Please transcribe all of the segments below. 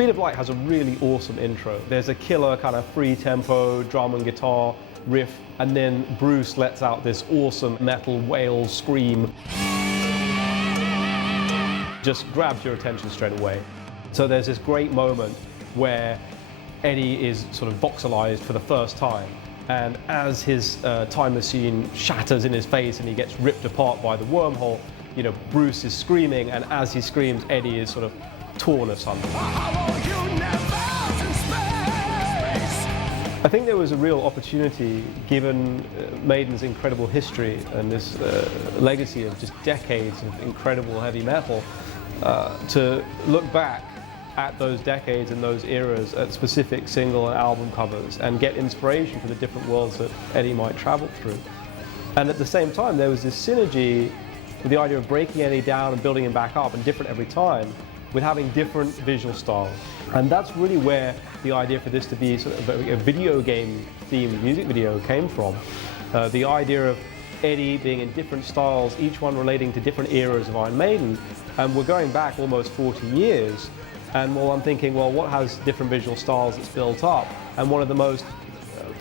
Speed of Light has a really awesome intro. There's a killer kind of free tempo drum and guitar riff, and then Bruce lets out this awesome metal wail scream. Just grabs your attention straight away. So there's this great moment where Eddie is sort of voxelized for the first time, and as his time machine shatters in his face and he gets ripped apart by the wormhole, you know, Bruce is screaming, and as he screams, Eddie is sort of torn asunder. I think there was a real opportunity, given Maiden's incredible history and this legacy of just decades of incredible heavy metal, to look back at those decades and those eras at specific single and album covers and get inspiration for the different worlds that Eddie might travel through. And at the same time, there was this synergy with the idea of breaking Eddie down and building him back up, and different every time, with having different visual styles. And that's really where the idea for this to be sort of a video game themed music video came from. The idea of Eddie being in different styles, each one relating to different eras of Iron Maiden. And we're going back almost 40 years. And well, I'm thinking, well, what has different visual styles that's built up? And one of the most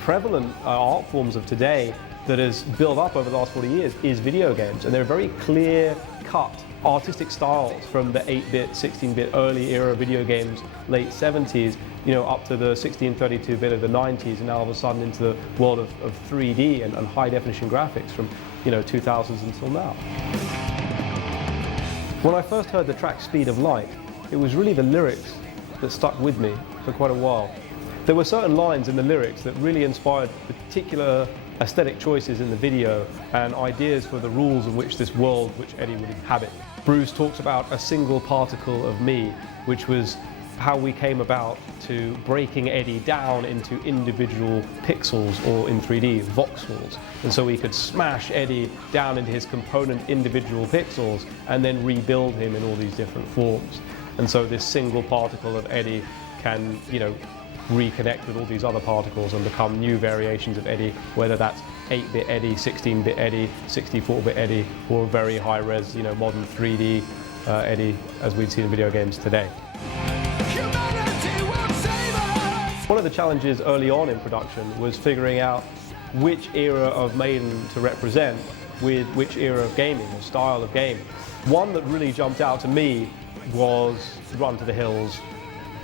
prevalent art forms of today that has built up over the last 40 years is video games. And they're very clear-cut artistic styles from the 8-bit, 16-bit early era video games, late 70s, you know, up to the 1632-bit of the 90s, and now all of a sudden into the world of 3D and high-definition graphics from, you know, 2000s until now. When I first heard the track Speed of Light, it was really the lyrics that stuck with me for quite a while. There were certain lines in the lyrics that really inspired particular aesthetic choices in the video and ideas for the rules in which this world which Eddie would inhabit. Bruce talks about a single particle of me, which was how we came about to breaking Eddie down into individual pixels, or in 3D, voxels. And so we could smash Eddie down into his component individual pixels and then rebuild him in all these different forms. And so this single particle of Eddie can, you know, reconnect with all these other particles and become new variations of Eddie, whether that's 8-bit Eddie, 16-bit Eddie, 64-bit Eddie, or very high-res, you know, modern 3D Eddie, as we'd seen in video games today. One of the challenges early on in production was figuring out which era of Maiden to represent with which era of gaming or style of game. One that really jumped out to me was Run to the Hills,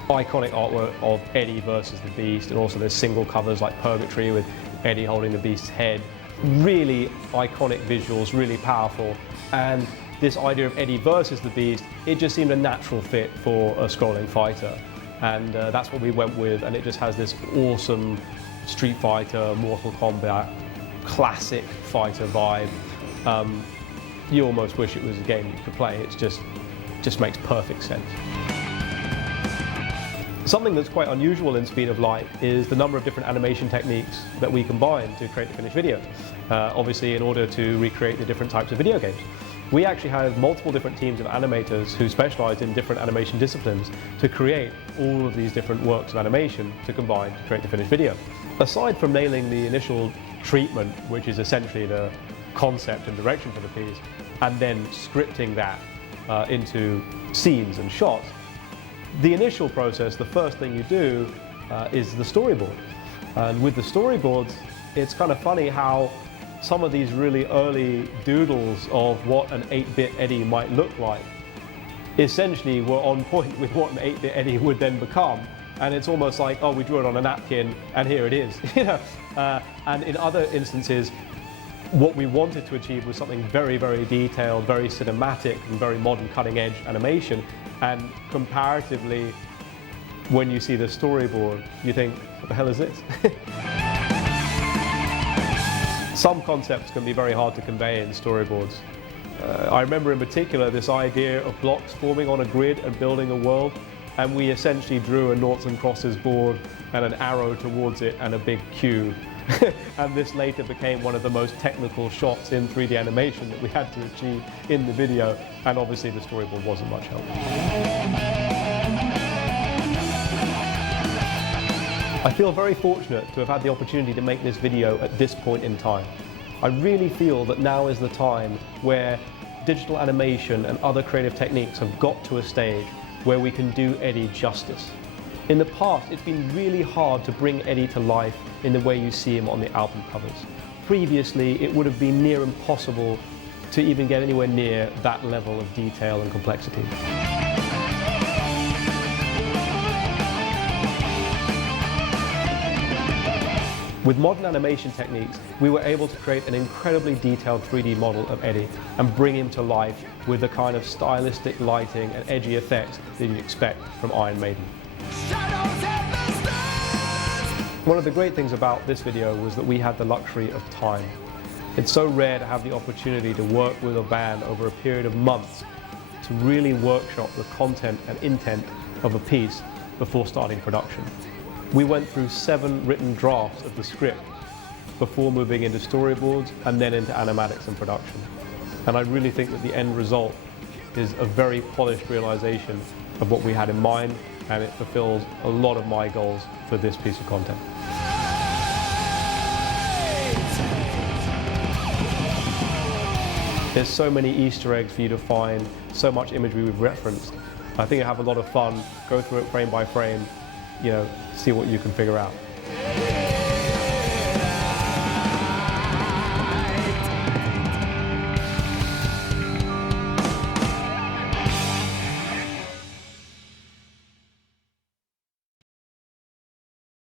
iconic artwork of Eddie versus the Beast, and also there's single covers like Purgatory with Eddie holding the Beast's head. Really iconic visuals, really powerful. And this idea of Eddie versus the Beast, it just seemed a natural fit for a scrolling fighter. And that's what we went with, and it just has this awesome Street Fighter, Mortal Kombat, classic fighter vibe. You almost wish it was a game you could play. It just makes perfect sense. Something that's quite unusual in Speed of Light is the number of different animation techniques that we combine to create the finished video. Obviously, in order to recreate the different types of video games. We actually have multiple different teams of animators who specialize in different animation disciplines to create all of these different works of animation to combine to create the finished video. Aside from nailing the initial treatment, which is essentially the concept and direction for the piece, and then scripting that into scenes and shots, the initial process, the first thing you do is the storyboard. And with the storyboards, it's kind of funny how some of these really early doodles of what an 8-bit Eddie might look like essentially were on point with what an 8-bit Eddie would then become. And it's almost like, oh, we drew it on a napkin and here it is. You know? And in other instances, what we wanted to achieve was something very, very detailed, very cinematic, and very modern, cutting-edge animation. And comparatively, when you see the storyboard, you think, what the hell is this? Some concepts can be very hard to convey in storyboards. I remember in particular this idea of blocks forming on a grid and building a world, and we essentially drew a noughts and crosses board and an arrow towards it and a big cube. And this later became one of the most technical shots in 3D animation that we had to achieve in the video, and obviously the storyboard wasn't much help. I feel very fortunate to have had the opportunity to make this video at this point in time. I really feel that now is the time where digital animation and other creative techniques have got to a stage where we can do Eddie justice. In the past, it's been really hard to bring Eddie to life in the way you see him on the album covers. Previously, it would have been near impossible to even get anywhere near that level of detail and complexity. With modern animation techniques, we were able to create an incredibly detailed 3D model of Eddie and bring him to life with the kind of stylistic lighting and edgy effects that you'd expect from Iron Maiden. One of the great things about this video was that we had the luxury of time. It's so rare to have the opportunity to work with a band over a period of months to really workshop the content and intent of a piece before starting production. We went through 7 written drafts of the script before moving into storyboards and then into animatics and production. And I really think that the end result is a very polished realization of what we had in mind, and it fulfills a lot of my goals for this piece of content. There's so many Easter eggs for you to find, so much imagery we've referenced. I think I have a lot of fun, go through it frame by frame, see what you can figure out.